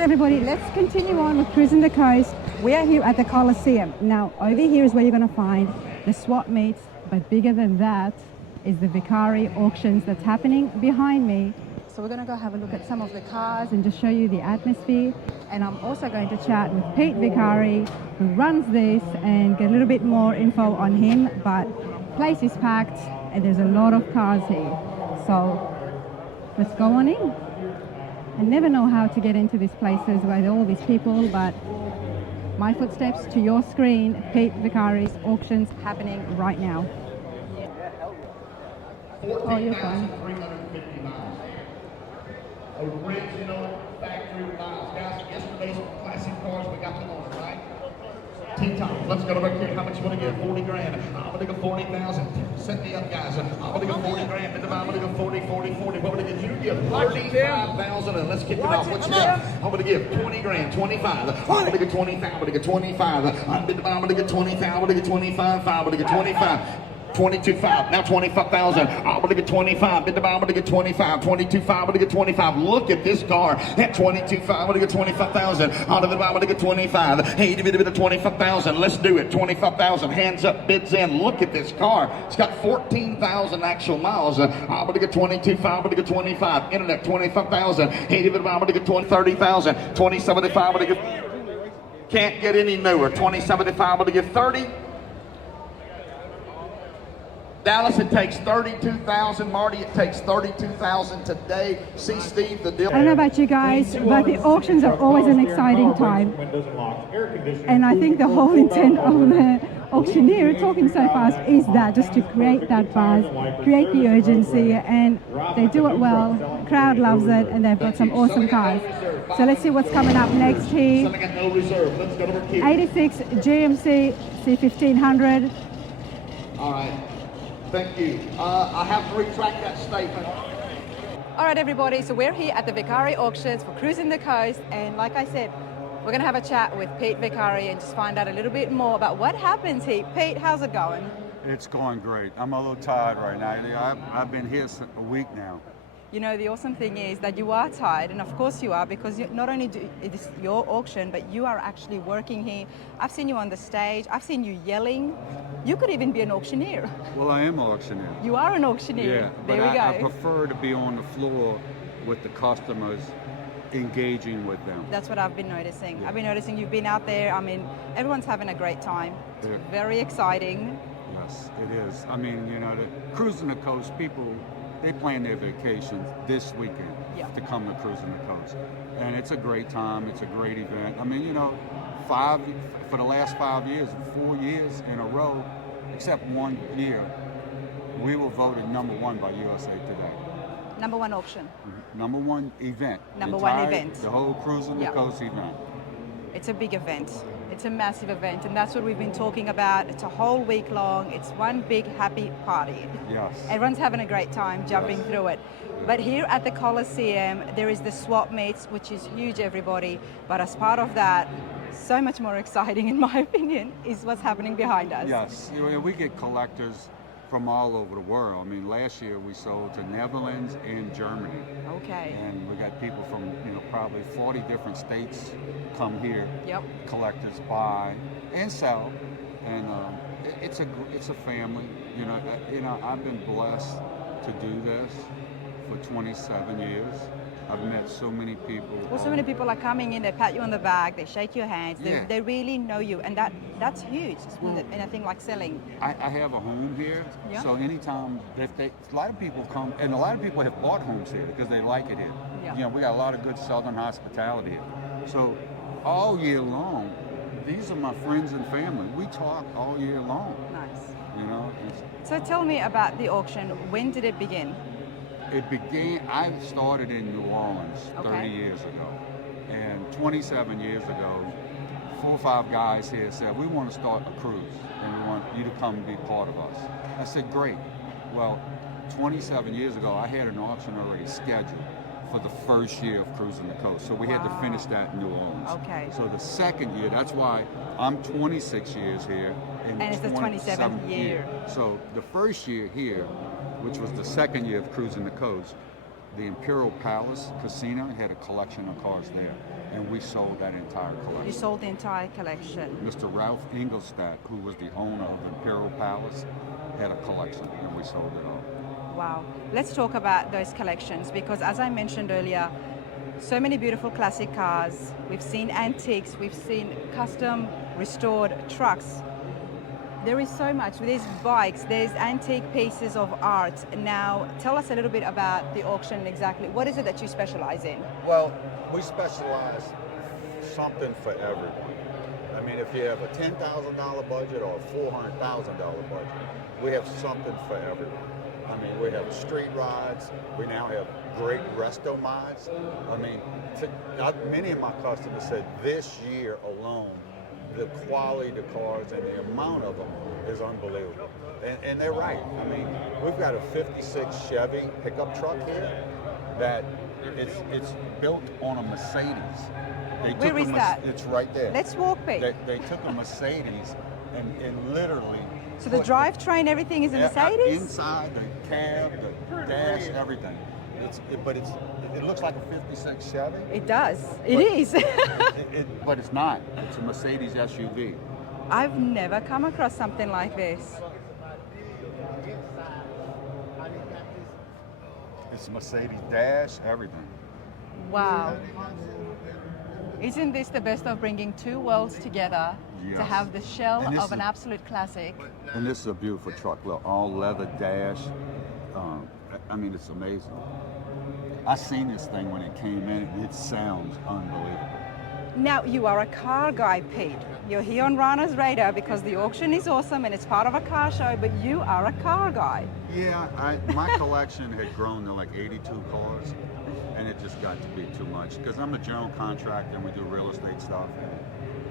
Alright everybody, let's continue on with Cruising the Coast. We are here at the Coliseum. Now over here is where you're going to find the swap meets, but bigger than that is the Vicari Auctions that's happening behind me. So we're going to go have a look at some of the cars and just show you the atmosphere. And I'm also going to chat with Pete Vicari, who runs this, and get a little bit more info on him. But the place is packed and there's a lot of cars here. So let's go on in. I never know how to get into these places with all these people, but my footsteps to your screen, Pete Vicari's auctions happening right now. Oh, you're fine. Original factory miles. Guys, yesterday's classic cars, we got them on, right? T-Top, let's go to right here. How much you want to get? 40 grand. I'm going to go 40,000. Set me up, guys. I'm going to go 40 grand. I'm going to go 40, 40, 40. What would I give you? Give 35,000 and let's kick it off. What you got? I'm going to give 20 grand, 25. I'm going to get 25. I'm going to get 25. I'm going to get 25. I'm going to get 25. I'm going to get 25. 22.5, now 25,000. I'm gonna get 25. I'm gonna get 25. 22.5, I'm gonna get 25. Look at this car at 22.5. I'm gonna get 25,000. I'm gonna get 25. Hey, a bit of 25,000. Let's do it. 25,000. Hands up, bids in. Look at this car. It's got 14,000 actual miles. I'm gonna get 22.5. I'm gonna get 25. Internet 25,000. Hey, I'm gonna get 30,000. 20.75. I'm gonna get. Can't get any newer. 20.75. I'm gonna get 30. Dallas, it takes 32,000. Marty, it takes 32,000 today. See, Steve, the deal. I don't know about you guys, but the auctions are always an exciting time. And I think the whole intent of the auctioneer, talking so fast, is that just to create that buzz, create the urgency, and they do it well. The crowd loves it, and they've got some awesome cars. So let's see what's coming up next here. 86 GMC C1500. All right. Thank you. I have to retract that statement. All right, everybody, so we're here at the Vicari Auctions for Cruising the Coast, and like I said, we're going to have a chat with Pete Vicari and just find out a little bit more about what happens here. Pete, how's it going? It's going great. I'm a little tired right now. I've been here a week now. You know, the awesome thing is that you are tired, and of course you are, because not only do it is your auction, but you are actually working here. I've seen you on the stage. I've seen you yelling. You could even be an auctioneer. Well, I am an auctioneer. You are an auctioneer. Yeah, there we go. I prefer to be on the floor with the customers, engaging with them. That's what I've been noticing. Yeah. I've been noticing you've been out there. I mean, everyone's having a great time. It's very exciting. Yes, it is. I mean, you know, the Cruising the Coast people, they plan their vacations this weekend to come to Cruising the Coast. And it's a great time. It's a great event. I mean, you know, for the last 5 years, 4 years in a row, except 1 year, we were voted #1 by USA Today. #1 auction. #1 event. #1 event. The whole Cruising the Coast event. It's a big event. It's a massive event, and that's what we've been talking about. It's a whole week long. It's one big happy party. Yes. Everyone's having a great time jumping through it. But here at the Coliseum, there is the swap meets, which is huge, everybody. But as part of that, so much more exciting, in my opinion, is what's happening behind us. Yes, you know, we get collectors from all over the world. I mean, last year we sold to Netherlands and Germany. Okay. And we got people from, you know, probably 40 different states come here. Yep. Collectors buy and sell, and it's a family. You know, I've been blessed to do this for 27 years. I've met so many people. Well, so many people are coming in, they pat you on the back, they shake your hands, they really know you, and that's huge in a thing like selling. I have a home here, so anytime, a lot of people come, and a lot of people have bought homes here because they like it here. Yeah. You know, we got a lot of good Southern hospitality here. So all year long, these are my friends and family. We talk all year long. Nice. You know. So tell me about the auction. When did it begin? It began, I started in New Orleans 30 years ago. And 27 years ago, 4 or 5 guys here said, we want to start a cruise and we want you to come and be part of us. I said, great. Well, 27 years ago, I had an auction already scheduled for the first year of Cruising the Coast. So we had to finish that in New Orleans. Okay. So the second year, that's why I'm 26 years here. And it's the 27th year. So the first year here, which was the second year of Cruising the Coast, the Imperial Palace Casino had a collection of cars there, and we sold that entire collection. You sold the entire collection. Mr. Ralph Ingolstadt, who was the owner of Imperial Palace, had a collection, and we sold it all. Wow. Let's talk about those collections, because as I mentioned earlier, so many beautiful classic cars. We've seen antiques, we've seen custom restored trucks. There is so much. There's bikes, there's antique pieces of art. Now, tell us a little bit about the auction exactly. What is it that you specialize in? Well, we specialize something for everyone. I mean, if you have a $10,000 budget or a $400,000 budget, we have something for everyone. I mean, we have street rides. We now have great resto mods. I mean, many of my customers said this year alone, the quality of the cars and the amount of them is unbelievable. And they're right. I mean, we've got a 56 Chevy pickup truck here that it's built on a Mercedes. Where is that? It's right there. Let's walk, Pete. They took a Mercedes and literally... So the drivetrain, everything is a Mercedes? Inside, the cab, the dash, everything. It looks like a 56 Chevy. It does. It is. But it's not. It's a Mercedes SUV. I've never come across something like this. It's a Mercedes dash, everything. Wow. Isn't this the best of bringing two worlds together to Yes. have the shell And this of an is- absolute classic? And this is a beautiful truck. Look, all leather dash. I mean, it's amazing. I seen this thing when it came in. It sounds unbelievable. Now, you are a car guy, Pete. You're here on Ranas Radar because the auction is awesome and it's part of a car show, but you are a car guy. Yeah, my collection had grown to like 82 cars, and it just got to be too much because I'm a general contractor and we do real estate stuff.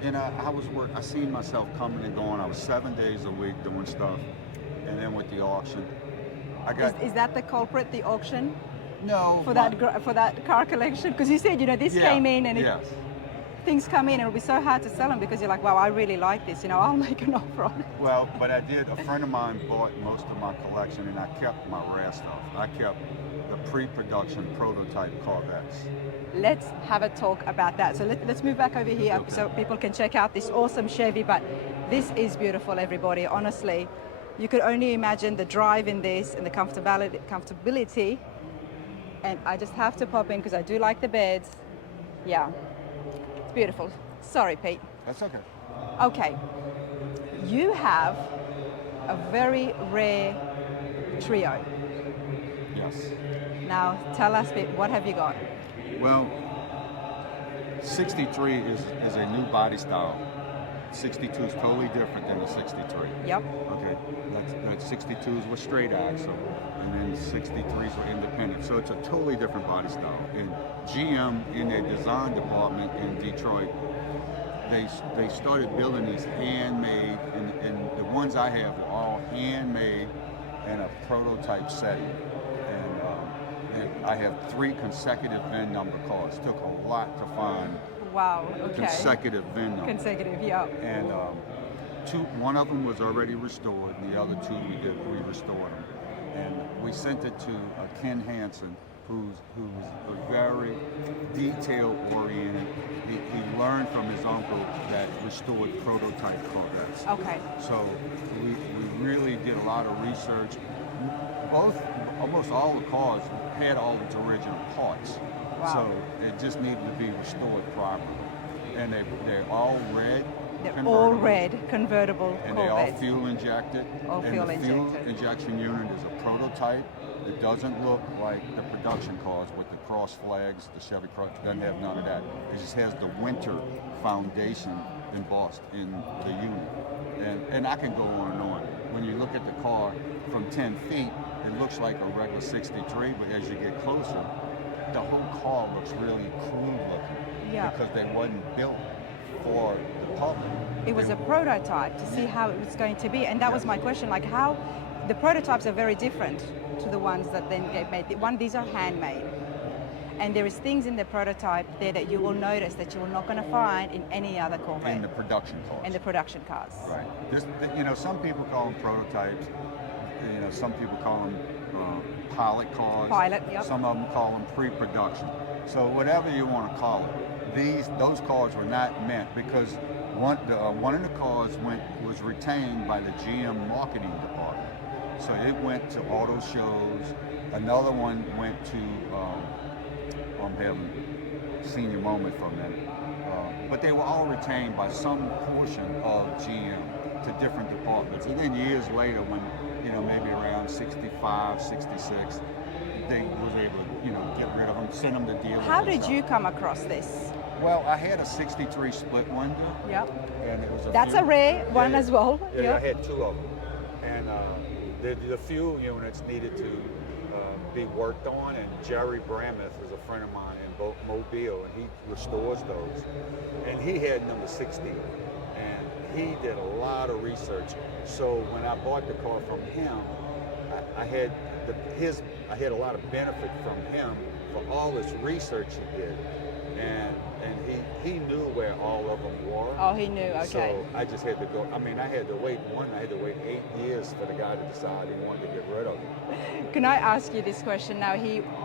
And I seen myself coming and going. I was 7 days a week doing stuff, and then with the auction, I got Is that the culprit, the auction, no for that car collection? Because you said, this Yeah, came in and yes. things come in and it'll be so hard to sell them because you're like, wow, I really like this. I'll make an offer on it. Well, but I did. A friend of mine bought most of my collection, and I kept my rare stuff. I kept the pre-production prototype Corvettes. Let's have a talk about that. So let's move back over here Okay. so people can check out this awesome Chevy. But this is beautiful, everybody. Honestly, you could only imagine the drive in this and the comfortability. And I just have to pop in because I do like the beds. Yeah, it's beautiful. Sorry, Pete. That's okay. Okay, you have a very rare trio. Yes. Now, tell us, Pete, what have you got? Well, 63 is a new body style. 62 is totally different than the 63. Yep. Okay, that 62s were straight axle, and then 63s were independent. So it's a totally different body style. And GM, in their design department in Detroit, they started building these handmade, and the ones I have were all handmade in a prototype setting. And I have 3 consecutive VIN number cars. Took a lot to find Wow, okay. consecutive VIN numbers. Consecutive, yeah. And one of them was already restored, and the other 2 we restored them. And we sent it to Ken Hansen, who's very detail oriented. He learned from his uncle that restored prototype Corvettes. Okay. So we really did a lot of research. Almost all the cars had all its original parts. Wow. So it just needed to be restored properly. And they're all red. They're all convertible, red convertible and they're all Corvettes. fuel injected. All and fuel the fuel injected. injection unit is a prototype. It doesn't look like the production cars with the cross flags, the Chevy Cross. It doesn't have none of that. It just has the winter foundation embossed in the unit. And I can go on and on. When you look at the car from 10 feet, it looks like a regular 63, but as you get closer, the whole car looks really crude looking. Yeah. Because they wasn't built for the public. It was a prototype to see how it was going to be. And that was my question, like how the prototypes are very different to the ones that then get made. These are handmade. And there is things in the prototype there that you will notice that you're not going to find in any other Corvette. In the production cars. In the production cars. Right. Some people call them prototypes. Some people call them pilot cars. Pilot, yep. Some of them call them pre-production. So whatever you want to call it, those cars were not meant, because one of the cars was retained by the GM marketing department. So it went to auto shows. Another one went to, I'm having a senior moment for a minute. But they were all retained by some portion of GM to different departments. And then years later, when, maybe around 65, 66, they was able to, get rid of them, send them to dealers. How did you come across this? Well, I had a 63 split window. Yep. And it was That's a rare one as well. Yeah, Yep. I had two of them. And the fuel units needed to be worked on, and Jerry Brameth is a friend of mine in Mobile, and he restores those. And he had number 60, and he did a lot of research. So when I bought the car from him, I had a lot of benefit from him for all this research he did, and he knew where all of them were. Oh, he knew. Okay. So I just had to go. I had to wait 8 years for the guy to decide he wanted to get rid of them. Can I ask you this question now?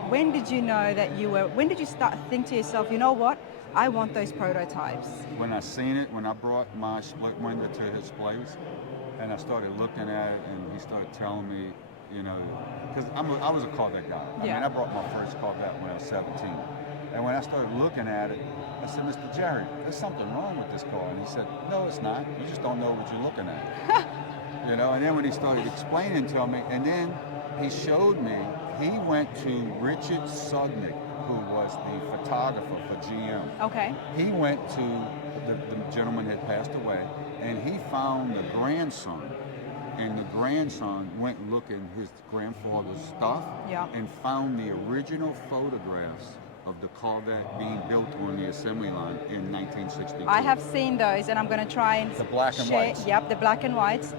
When did you know that when did you start to think to yourself, you know what, I want those prototypes? When I seen it, when I brought my split window to his place, and I started looking at it, and he started telling me, because I was a Corvette guy. Yeah. I brought my first Corvette when I was 17. And when I started looking at it, I said, Mr. Jerry, there's something wrong with this car. And he said, no, it's not. You just don't know what you're looking at. And then when he started explaining to me, and then he showed me, he went to Richard Sugnick, who was the photographer for GM. Okay. He went to, the gentleman had passed away, and he found the grandson. And the grandson went looking his grandfather's stuff, Yeah. and found the original photographs of the Corvette being built on the assembly line in 1962. I have seen those, and I'm going to try and The black and share. whites. Yep, the black and whites.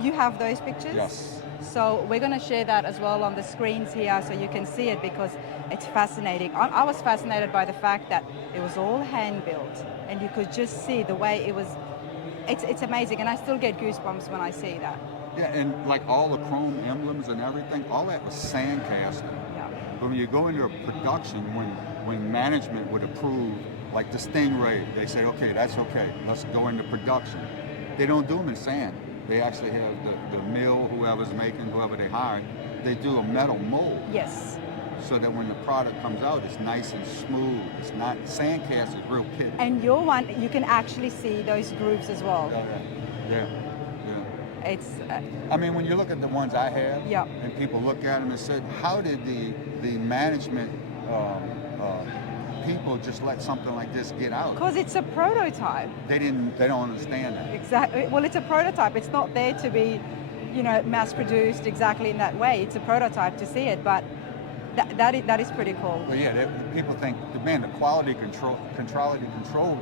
You have those pictures? Yes. So we're going to share that as well on the screens here, so you can see it, because it's fascinating. I was fascinated by the fact that it was all hand built, and you could just see the way it was. It's amazing, and I still get goosebumps when I see that. Yeah, and like all the chrome emblems and everything, all that was sand casting. Yeah. But when you go into a production, when management would approve, like the Stingray, they say, okay, that's okay, let's go into production. They don't do them in sand. They actually have the mill, whoever's making, whoever they hire, they do a metal mold. Yes. So that when the product comes out, it's nice and smooth. It's not, sand cast is real pitch. And your one, you can actually see those grooves as well. Yeah. It's When you look at the ones I have, Yeah. and people look at them and said, how did the management people just let something like this get out? because it's a prototype. They don't understand that. Exactly. Well, it's a prototype. It's not there to be, mass produced exactly in that way. It's a prototype to see it, but that is pretty cool. But yeah, people think, man, the quality control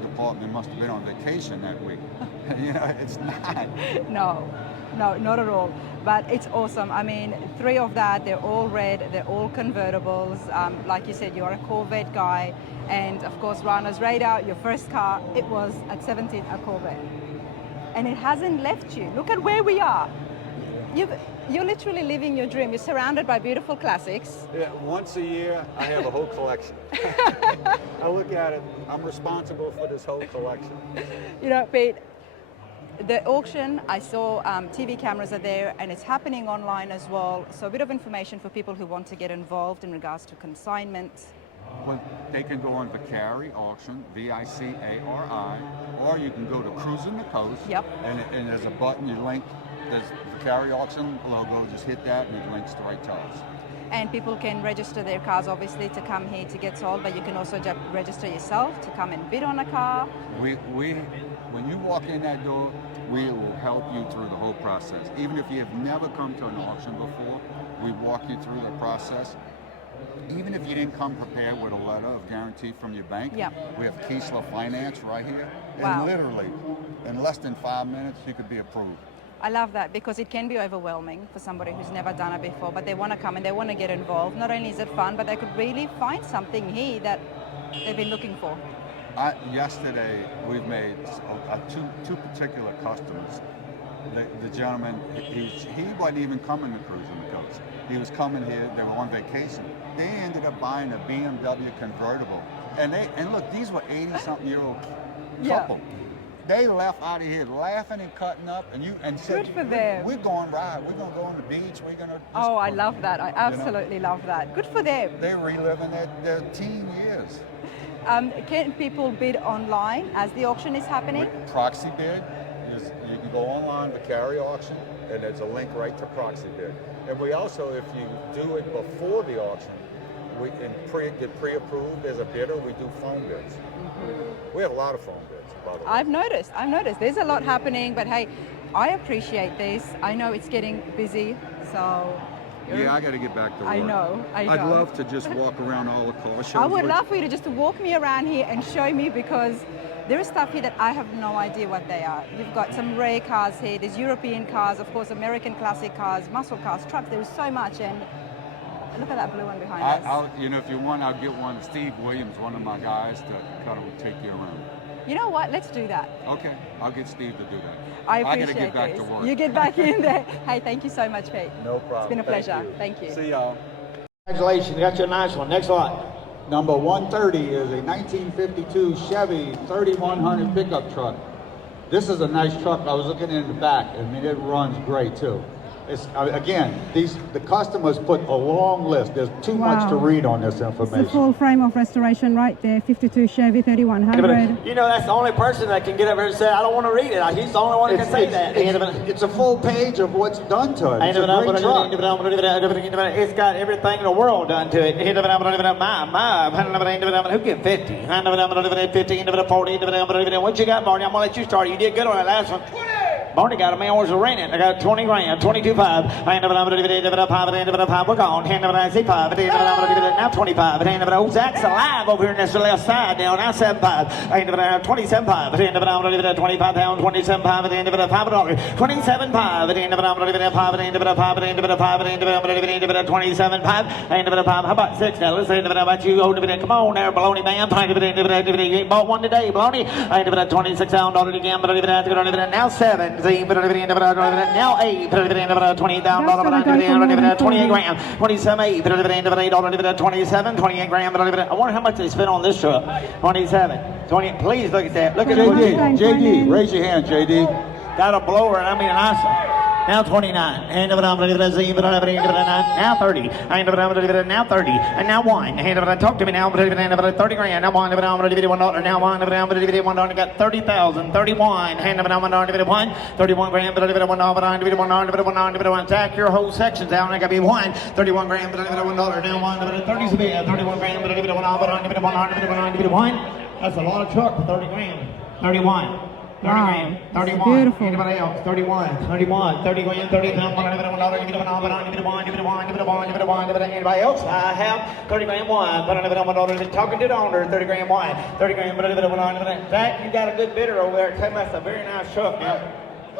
department must have been on vacation that week. It's not. No, not at all. But it's awesome. 3 of that, they're all red, they're all convertibles. Like you said, you're a Corvette guy. And of course, Ranas Radar, your first car, it was at 17 a Corvette. And it hasn't left you. Look at where we are. You're literally living your dream. You're surrounded by beautiful classics. Yeah, once a year, I have a whole collection. I look at it, I'm responsible for this whole collection. Pete, the auction, I saw TV cameras are there, and it's happening online as well. So a bit of information for people who want to get involved in regards to consignment. Well, they can go on Vicari Auction, Vicari, or you can go to Cruisin The Coast. Yep. And there's a button you link. There's Vicari Auction logo. Just hit that, and it links right to us. And people can register their cars, obviously, to come here to get sold, but you can also register yourself to come and bid on a car. When you walk in that door, we will help you through the whole process. Even if you have never come to an auction before, we walk you through the process. Even if you didn't come prepared with a letter of guarantee from your bank, Yep. we have Keesler Finance right here. Wow. And literally, in less than 5 minutes, you could be approved. I love that, because it can be overwhelming for somebody who's never done it before, but they want to come and they want to get involved. Not only is it fun, but they could really find something here that they've been looking for. Yesterday, we've made two particular customers. the gentleman, he wasn't even coming to Cruisin The Coast. He was coming here, they were on vacation. They ended up buying a BMW convertible. And look, these were 80-something-year-old couple. They left out of here laughing and cutting up, and said, Good for them. We're going ride. We're going to go on the beach. We're going to. Oh, I love that. I absolutely love that. Good for them. They're reliving their teen years. Can people bid online as the auction is happening? Proxy bid. You can go online, Vicari Auction, and there's a link right to proxy bid. And we also, if you do it before the auction, get pre-approved as a bidder, we do phone bids. We have a lot of phone bids, by the way. I've noticed. There's a lot happening, but hey, I appreciate this. I know it's getting busy, so... Yeah, I got to get back to work. I know. I'd love to just walk around all the car shows. I would love for you to just walk me around here and show me, because there is stuff here that I have no idea what they are. You've got some rare cars here. There's European cars, of course, American classic cars, muscle cars, trucks. There is so much, and look at that blue one behind us. If you want, I'll get one. Steve Williams, one of my guys, to kind of take you around. You know what? Let's do that. Okay, I'll get Steve to do that. I appreciate got to get back this. to work. You get back in there. Hey, thank you so much, Pete. No problem. It's been a pleasure. Thank you. See y'all. Congratulations, you got your nice one. Next lot. Number 130 is a 1952 Chevy 3100 pickup truck. This is a nice truck. I was looking in the back. I mean, it runs great too. Again, the customers put a long list. There's too much to read on this information. It's the full frame of restoration right there, 52 Chevy 3100. You know, that's the only person that can get up here and say, I don't want to read it. He's the only one that can say that. It's a full page of what's done to it. It's a great truck. It's got everything in the world done to it. Who get 50? 50, 40, what you got, Barney? I'm going to let you start. You did good on that last one. Barney got a man was raining. I got 20 grand, 22.5. We're gone. Now 25. Oh, Zach's alive over here in this left side now. Now 7.5. 27.5. 25 pounds. 27.5 at the end of it. $5. 27.5 at the end of it. 27.5. How about $6? How about you? Come on there, baloney man. You ain't bought one today, baloney. $26 again. Now 7. Now 8. $20,000. 28 grand. 27. 8. 27. 28 grand. I wonder how much they spent on this truck. 27. 20. Please look at that. Look at JD, raise your hand, JD. got a blower. I mean, now 29. Now 30. Now 30. And now 1. Talk to me now. 30 grand. Now 1. Now $1. Now $1. Got 30,000. 31. 1. 31 grand. $1. Jack, your whole section's down. I got to be 1. 31 grand. $1. Now 1. 30 grand. 31 grand. $1. That's a lot of truck for 30 grand. 31. 30 grand, 31. Beautiful. Anybody else? 31, 31, 30 grand, 30 pounds, anybody else? I have 30 grand one, talking to the owner, 30 grand one, 30 grand, Zach, you got a good bidder over there. Tell me that's a very nice truck now.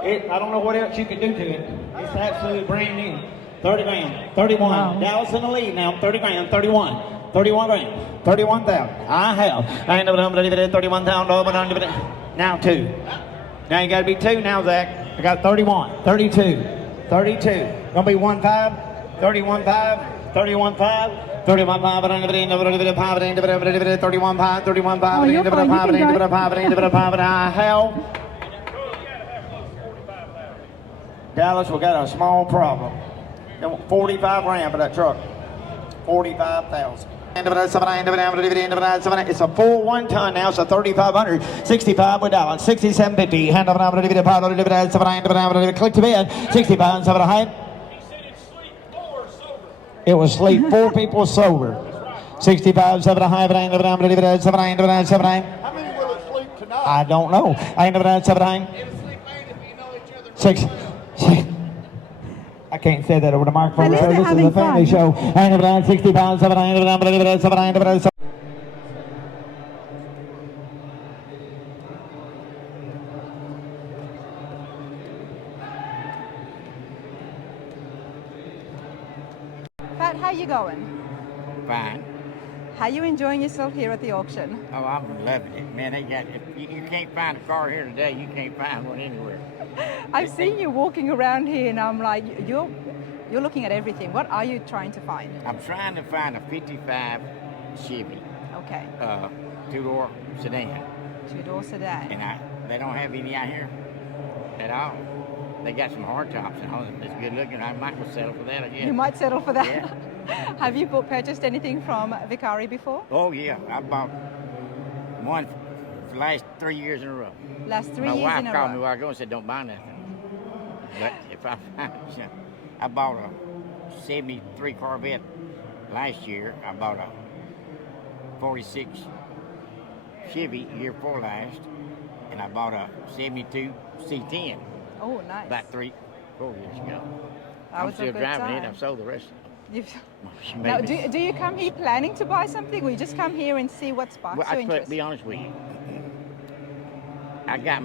I don't know what else you can do to it. It's absolutely brand new. 30 grand, 31. Wow. Dallas in the lead now, 30 grand, 31. 31 grand, 31,000. I have. I ain't never done 31,000. Now 2. Now you got to be 2 now, Zach. I got 31, 32, 32. Gonna be 1.5, 31.5, 31.5. 31.5, 31.5, 31.5, I have. Dallas, we got a small problem. 45 grand for that truck. 45,000. It's a full 1 ton now, so 3,500. 65 with Dallas. 67.50. Click to bid. 65, 7 height. It was sleep. 4 people sober. 65, 7 high. How many will it sleep tonight? I don't know. 7 6. I can't say that over the microphone. This is a family show. 60 pounds, 7. Pat, how you going? Fine. How you enjoying yourself here at the auction? Oh, I'm loving it, man. They got you can't find a car here today. You can't find one anywhere. I've seen you walking around here, and I'm like, you're looking at everything. What are you trying to find? I'm trying to find a '55 Chevy, Okay, two-door sedan, two-door sedan. and they don't have any out here at all. They got some hard tops, and it's good looking. I might well settle for that, I guess. You might settle for that. Yeah. Have you purchased anything from Vicari before? Oh yeah, I bought one for the last 3 years in a row. Last 3 My years wife in a called me a row. while ago and said, "Don't buy nothing." But if I find it, I bought a '73 Corvette last year. I bought a '46 Chevy year before last, and I bought a '72 C10 Oh, nice. about 3-4 years ago. That I'm was a still good driving it. time. I've sold the rest. You've- She Now, made me- do you come here planning to buy something, or you just come here and see what sparks Well, your I interest? be honest with you. I got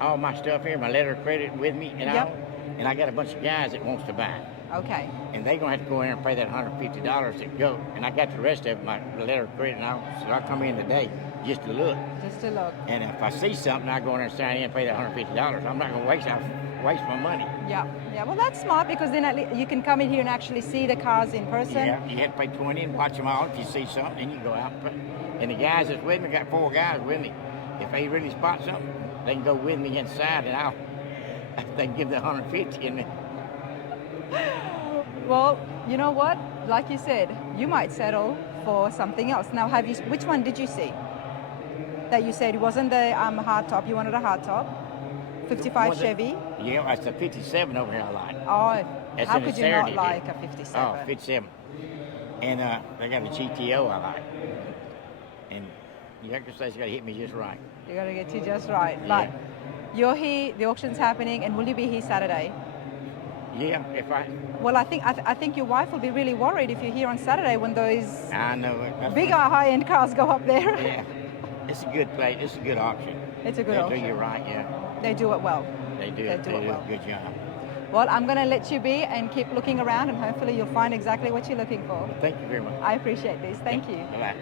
all my stuff here, my letter of credit with me, and Yep. all, and I got a bunch of guys that wants to buy, Okay. and they gonna have to go in there and pay that $150 to go. And I got the rest of my letter of credit, and so I come in today just to look. Just to look. And if I see something, I go in there and sign in and pay that $150. I'm not gonna waste my money. Yeah. Yeah. Well, that's smart, because then at least you can come in here and actually see the cars in person. Yeah, you have to pay 20 and watch them all. If you see something, then you go out. And the guys that's with me, got 4 guys with me. If they really spot something, they can go with me inside, and they can give the 150, and then Well, you know what? Like you said, you might settle for something else. Now, which one did you see? That you said it wasn't the hard top. You wanted a hard top. 55 Was it? Chevy. Yeah, that's a 57 over here I like. Oh, That's how in the could you not Saturday like deal. a 57? Oh, 57. And they got a GTO I like. And the exercise got to hit me just right. You gotta get you just right. Yeah. But you're here. The auction's happening, and will you be here Saturday? Yeah, if I Well, I think your wife will be really worried if you're here on Saturday when those know it. That's bigger high-end cars go up there. Yeah, it's a good place. It's a good auction. It's a good They auction. do you right, yeah. They do it well. They do. They do it well. a good job. Well, I'm going to let you be and keep looking around, and hopefully you'll find exactly what you're looking for. Thank you very much. I appreciate this. Thank you. Bye-bye.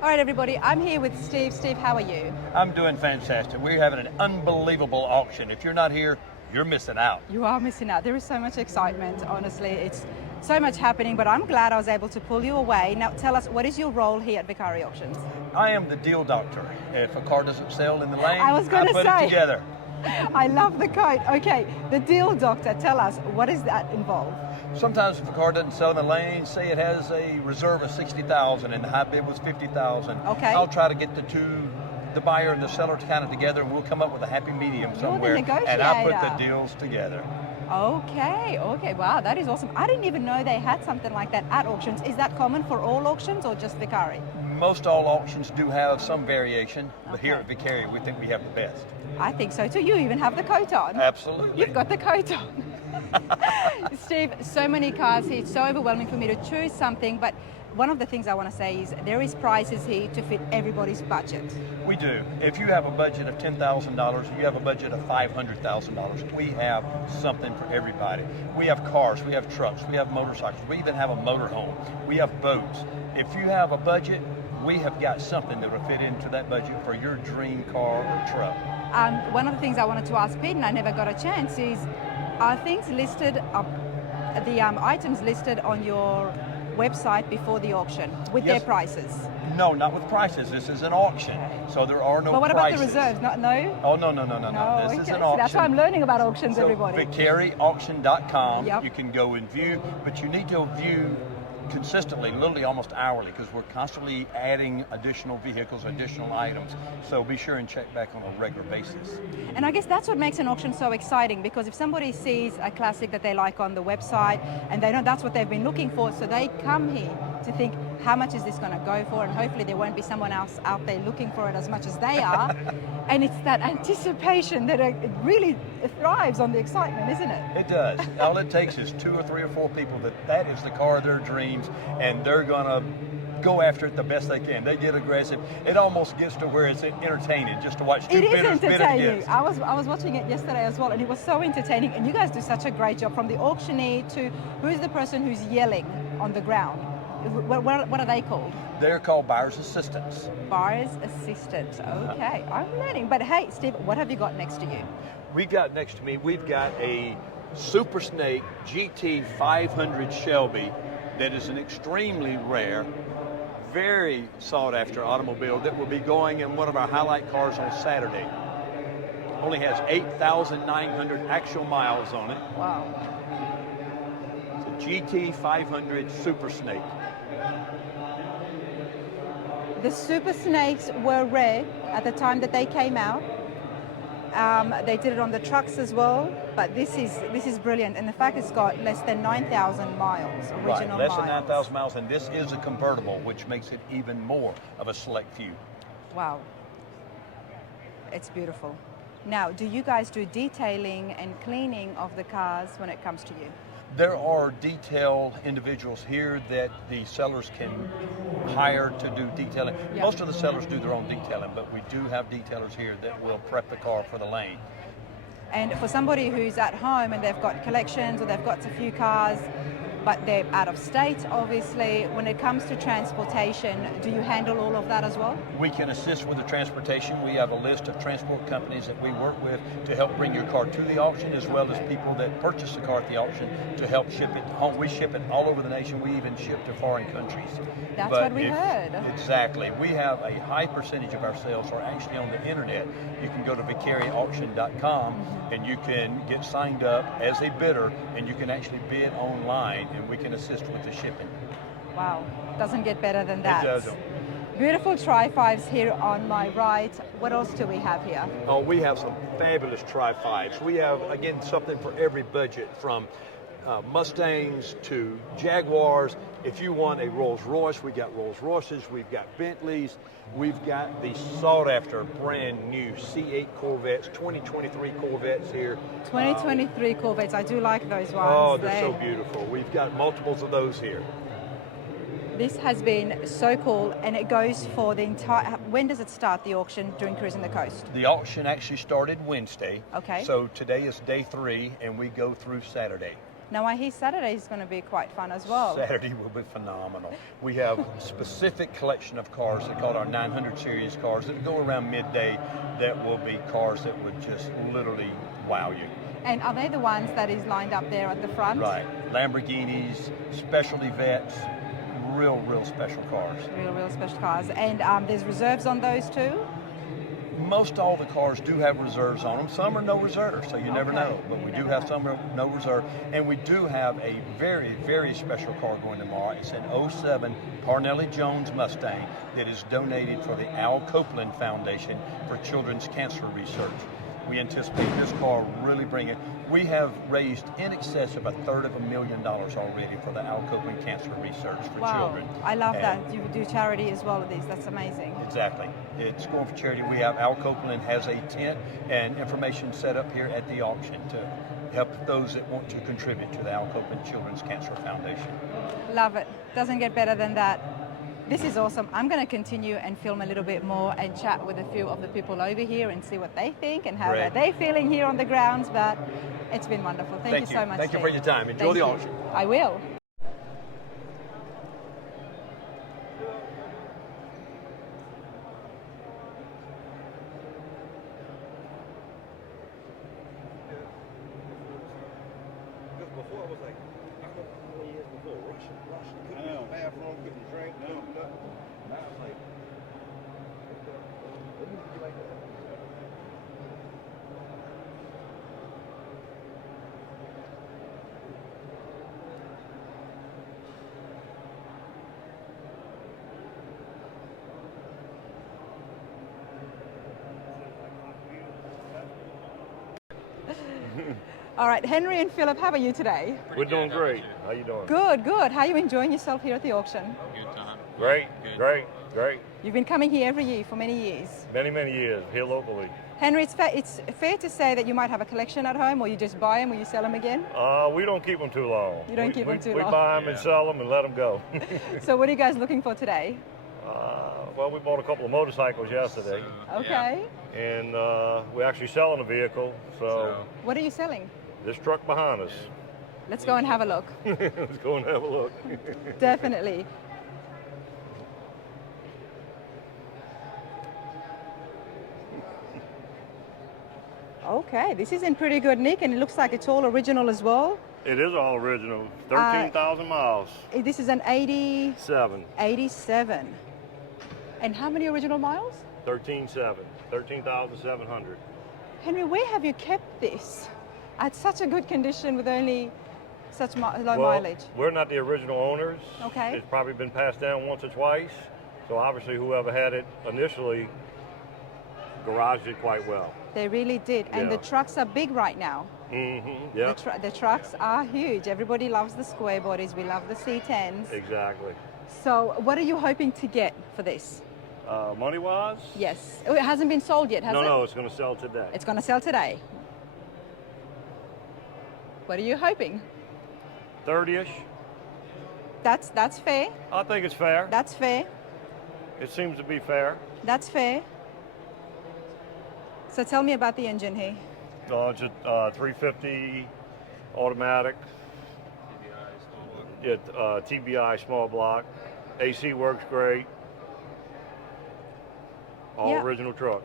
All right, everybody. I'm here with Steve. Steve, how are you? I'm doing fantastic. We're having an unbelievable auction. If you're not here, you're missing out. You are missing out. There is so much excitement, honestly. It's so much happening, but I'm glad I was able to pull you away. Now, tell us, what is your role here at Vicari Auctions? I am the deal doctor. If a car doesn't sell in the lane, I was gonna put say. it together. I love the coat. Okay, the deal doctor, tell us, what does that involve? Sometimes if a car doesn't sell in the lane, say it has a reserve of 60,000 and the high bid was 50,000. Okay. I'll try to get the buyer and the seller kind of together, and we'll come up with a happy medium somewhere. And I put negotiator. the deals together. Okay, wow, that is awesome. I didn't even know they had something like that at auctions. Is that common for all auctions or just Vicari? Most all auctions do have some variation, but here Okay. at Vicari, we think we have the best. I think so too. You even have the coat on. Absolutely. You've got the coat on. Steve, so many cars here. It's so overwhelming for me to choose something, but one of the things I want to say is there is prices here to fit everybody's budget. We do. If you have a budget of $10,000, you have a budget of $500,000, we have something for everybody. We have cars, we have trucks, we have motorcycles, we even have a motorhome, we have boats. If you have a budget, we have got something that will fit into that budget for your dream car or truck. One of the things I wanted to ask Pete, and I never got a chance, is are things listed, the items listed on your website before the auction with Yes. their prices? No, not with prices. This is an auction, so there are no But what prices. about the reserves? No? Oh, no. This is okay. an So auction. that's why I'm learning about auctions, So everybody. VicariAuction.com. Yep. You can go and view, but you need to view consistently, literally almost hourly, because we're constantly adding additional vehicles, additional items. So be sure and check back on a regular basis. And I guess that's what makes an auction so exciting, because if somebody sees a classic that they like on the website and they know that's what they've been looking for, so they come here to think, how much is this going to go for? And hopefully there won't be someone else out there looking for it as much as they are. And it's that anticipation that it really thrives on the excitement, isn't it? It does. All it takes is 2 or 3 or 4 people that is the car of their dreams, and they're gonna go after it the best they can. They get aggressive. It almost gets to where it's entertaining just to watch two It is bidders bid entertaining. against. I was watching it yesterday as well, and it was so entertaining. And you guys do such a great job, from the auctioneer to who's the person who's yelling on the ground. What are they called? They're called buyer's assistants. Buyer's assistant. Okay, I'm learning. But hey, Steve, what have you got next to you? We've got next to me, we've got a Super Snake GT 500 Shelby that is an extremely rare, very sought after automobile that will be going in one of our highlight cars on Saturday. Only has 8,900 actual miles on it. Wow. It's a GT 500 Super Snake. The Super Snakes were rare at the time that they came out. They did it on the trucks as well, but this is brilliant. And the fact it's got less than 9,000 miles, original Right, less than miles. 9,000 miles, and this is a convertible, which makes it even more of a select few. Wow. It's beautiful. Now, do you guys do detailing and cleaning of the cars when it comes to you? There are detail individuals here that the sellers can hire to do detailing. Yeah. Most of the sellers do their own detailing, but we do have detailers here that will prep the car for the lane. And for somebody who's at home and they've got collections or they've got a few cars, but they're out of state, obviously, when it comes to transportation, do you handle all of that as well? We can assist with the transportation. We have a list of transport companies that we work with to help bring your car to the auction, as well as people that purchase the car at the auction to help ship it home. We ship it all over the nation. We even ship to foreign countries. That's what we heard. Exactly. We have a high percentage of our sales are actually on the internet. You can go to VicariAuction.com and you can get signed up as a bidder, and you can actually bid online, and we can assist with the shipping. Wow, doesn't get better than that. It doesn't. Beautiful Tri-5s here on my right. What else do we have here? Oh, we have some fabulous Tri-5s. We have, again, something for every budget, from Mustangs to Jaguars. If you want a Rolls Royce, we got Rolls Royces, we've got Bentleys, we've got the sought after brand new C8 Corvettes, 2023 Corvettes here. 2023 Corvettes, I do like those ones. Oh, they're so beautiful. We've got multiples of those here. This has been so cool, and it goes for the entire, when does it start, the auction during Cruisin The Coast? The auction actually started Wednesday. Okay. So today is day 3, and we go through Saturday. Now I hear Saturday is going to be quite fun as well. Saturday will be phenomenal. We have a specific collection of cars that called our 900 series cars that go around midday, that will be cars that would just literally wow you. And are they the ones that is lined up there at the front? Right. Lamborghinis, specialty vets, real special cars. Real special cars. And there's reserves on those too? Most all the cars do have reserves on them. Some are no reserve, so you never know. But we do have some no reserve. And we do have a very special car going tomorrow. It's an 07 Parnelli Jones Mustang that is donated for the Al Copeland Foundation for Children's Cancer Research. We anticipate this car really bringing it. We have raised in excess of $250,000 already for the Al Copeland Cancer Research for children. I love that. You do charity as well with these. That's amazing. Exactly. It's going for charity. We have Al Copeland has a tent and information set up here at the auction to help those that want to contribute to the Al Copeland Children's Cancer Foundation. Love it. Doesn't get better than that. This is awesome. I'm going to continue and film a little bit more and chat with a few of the people over here and see what they think and how are they feeling here on the grounds. But it's been wonderful. Thank you so much. Thank you for your time. Enjoy the auction. I will. Before I was like, I remember 4 years before, Russian, couldn't go to the bathroom, couldn't drink, nothing. Now it's like, it used to be like that. All right, Henry and Philip, how are you today? We're doing great. How you doing? Good, good. How are you enjoying yourself here at the auction? Good time. Great. You've been coming here every year for many years. Many years here locally. Henry, it's fair to say that you might have a collection at home, or you just buy them, or you sell them again? We don't keep them too long. You don't keep them too long? We buy them and sell them and let them go. So what are you guys looking for today? Well, we bought a couple of motorcycles yesterday. Okay. And we're actually selling a vehicle. So What are you selling? this truck behind us. Let's go and have a look. Let's go and have a look. Definitely. Okay, this is in pretty good nick, and it looks like it's all original as well. It is all original. 13,000 miles. This is an 7. 87. And how many original miles? 13,700. Henry, where have you kept this at such a good condition with only such low Well, mileage? we're not the original owners. Okay. It's probably been passed down once or twice. So obviously whoever had it initially garaged it quite well. They really did. And Yeah. the trucks are big right now. Mm-hmm. Yeah. The trucks are huge. Everybody loves the square bodies. We love the C10s. Exactly. So what are you hoping to get for this? Money-wise? Yes. Oh, it hasn't been sold yet, has it? No, it's going to sell today. It's going to sell today. What are you hoping? 30-ish. That's fair. I think it's fair. That's fair. It seems to be fair. That's fair. So tell me about the engine here. It's a 350 automatic. TBI small block. AC works great. All Yeah. original truck.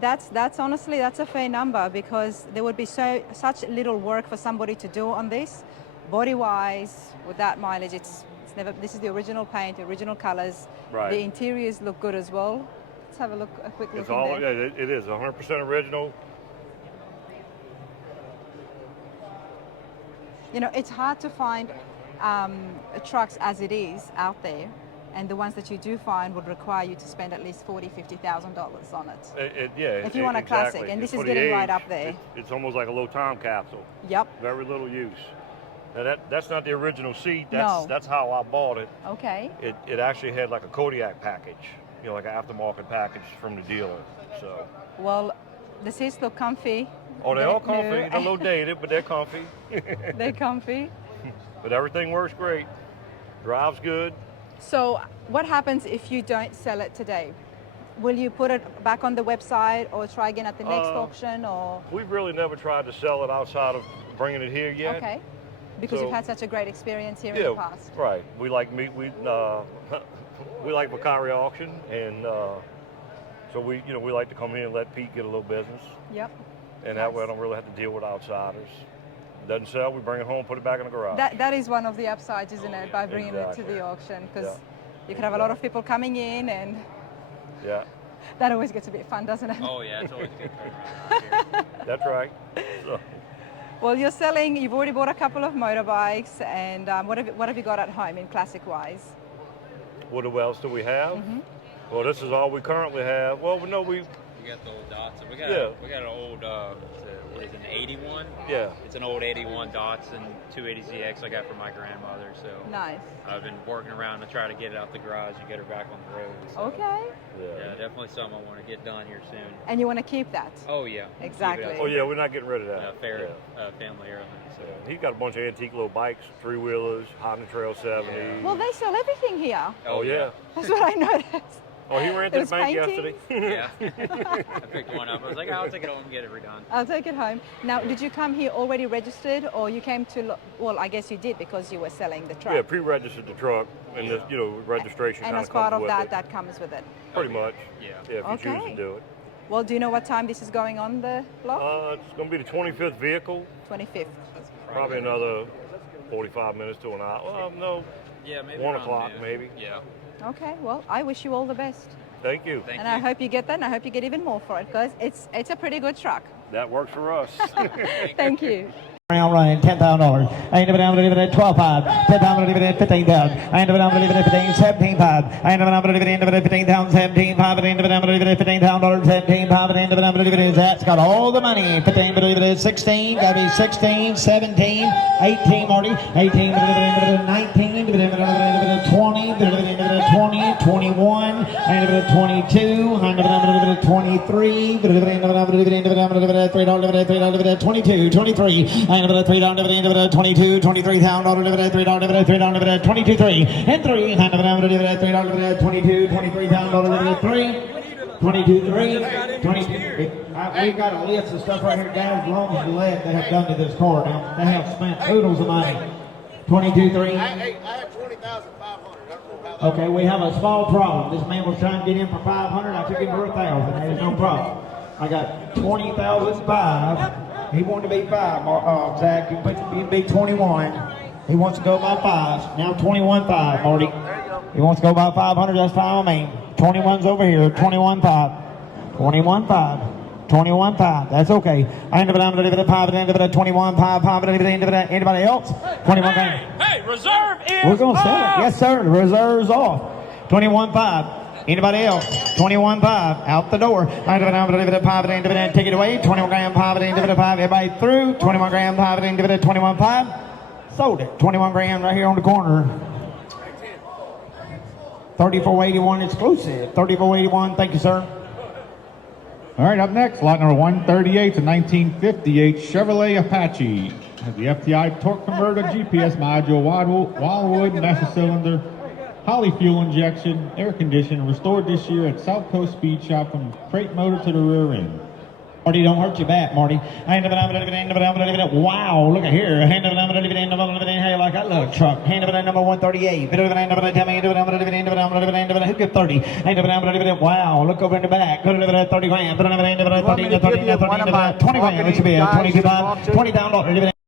That's honestly, that's a fair number, because there would be such little work for somebody to do on this. Body wise, with that mileage, it's never, this is the original paint, original colors. Right. The interiors look good as well. Let's have a quick look It's in all, there. yeah, it is 100% original. You know, it's hard to find trucks as it is out there, and the ones that you do find would require you to spend at least $40,000-$50,000 on it. If you want a classic, and this is for the getting right age, up there. It's almost like a little time capsule. Yep. Very little use. Now that's not the original seat. No. That's how I bought it. Okay. It actually had like a Kodiak package, you know, like an aftermarket package from the dealer. So. Well, the seats look comfy. Oh, they're all comfy. No. They're a little dated, but they're comfy. They're comfy. But everything works great. Drives good. So what happens if you don't sell it today? Will you put it back on the website or try again at the next auction, or? We've really never tried to sell it outside of bringing it here yet. Okay. Because So- you've had such a great experience here in the past. Right. We like we like Vicari Auction, and so we like to come here and let Pete get a little business, Yep. and that way I don't really have to deal with outsiders. Doesn't sell, we bring it home, put it back in the garage. That is one of the upsides, isn't it, by bringing it to Exactly. the auction, because Yeah. you could have a lot of people coming in, and Yeah, that always gets a bit fun, doesn't it? Oh yeah, it's always a good turnaround. that's right. So, Well, you've already bought a couple of motorbikes, and what have you got at home in classic-wise? what else do we have? Mm-hmm. Well, this is all we currently have. Well, no, We got the old Datsun. We got an old what is it, an 81? yeah. It's an old 81 Datsun 280ZX I got from my grandmother. So Nice. I've been working around to try to get it out the garage and get her back on the road. So, Okay. Yeah, definitely something I want to get done here soon. And you want to keep that? Oh yeah. Exactly. Oh yeah, we're not getting rid of that. Fair family heirloom. So. Yeah. He's got a bunch of antique little bikes, 3-wheelers, Honda Trail 70. Well, they sell everything here. Oh yeah. That's what I noticed. Oh, he ran to the There's bank paintings. yesterday. Yeah. I picked one up. I was like, I'll take it home and get it redone. I'll take it home. Now, did you come here already registered, or you came to, well, I guess you did because you were selling the truck. Yeah, pre-registered the truck, and this, registration And kind as of part comes of with that, it. that comes with it. Pretty much. Yeah. Yeah, if you choose Okay. to do it. Well, do you know what time this is going on the block? It's going to be the 25th vehicle. 25th. Probably another 45 minutes to an hour. Well, no, Yeah, maybe 1 around o'clock noon. maybe. Yeah. Okay, well, I wish you all the best. Thank you. Thank And you. I hope you get that, and I hope you get even more for it, because it's a pretty good truck. That works for us. Thank you. Round running, $10,000. I end up down to leave it at 12,500. $10,000 leave it at 15,000. I end up down to leave it at 17,500. I end up down to leave it at 15,000, 17,500. I end up down to leave it at $15,000, 17,500. I end up down to leave it at that's got all the money. 15, but leave it at 16. Got to be 16, 17, 18, Marty. 18, but leave it at 19. But leave it at 20. But leave it at 20, 21. I end up at 22. I end up at 23. But leave it at $3, 22, 23. I end up at $3, 22, $23,000, $3, 22, 3, and 3. I end up at $3, 22, $23,000, 3, 22, 3, 22. We've got a list of stuff right here, guys, as long as the lead they have done to this car. Now, they have spent oodles of money. 22, 3. I have 20,500. Okay, we have a small problem. This man was trying to get in for 500. I took him for 1,000. There's no problem. I got 20,005. He wanted to be 5, Zach. You put you be 21. He wants to go by 5. Now 21.5, Marty. He wants to go by 500. That's fine with me. 21's over here. 21.5. 21.5. 21.5. That's okay. I end up at 21.5. Anybody else? 21. Hey, reserve is We're gonna sell it. Yes, sir. The reserve's off. 21.5. Anybody else? 21.5. Out the door. Take it away. 21 gram 5 at the end of it. 5. Everybody through. 21 gram 5 at the end of it. 21.5. Sold it. 21 grand right here on the corner. 3481 exclusive. 3481. Thank you, sir. All right, up next, lot number 138 to 1958 Chevrolet Apache. Has the FTI torque converter, GPS module, Wildwood, master cylinder, Holley fuel injection, air conditioning, restored this year at South Coast Speed Shop from crate motor to the rear end. Marty, don't hurt your back, Marty. Wow, look at here. Hey, like that little truck. Number 138. Who get 30? Wow, look over in the back. 30 grand. 20 grand. What should be 22 down.